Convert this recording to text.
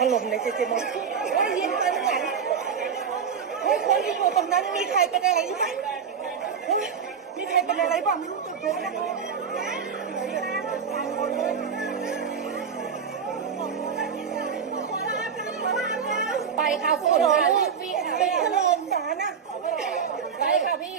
ถล่มเลยเจ๊มดว่ายิงกันกันเฮ้ยคนที่อยู่ตรงนั้นมีใครเป็นอะไรไหมเฮ้ยมีใครเป็นอะไรบ้างไม่รู้ตึกเลยนะไปค่ะคุณค่ะรีบวิ่งไปถล่มศาลนะไปค่ะพี่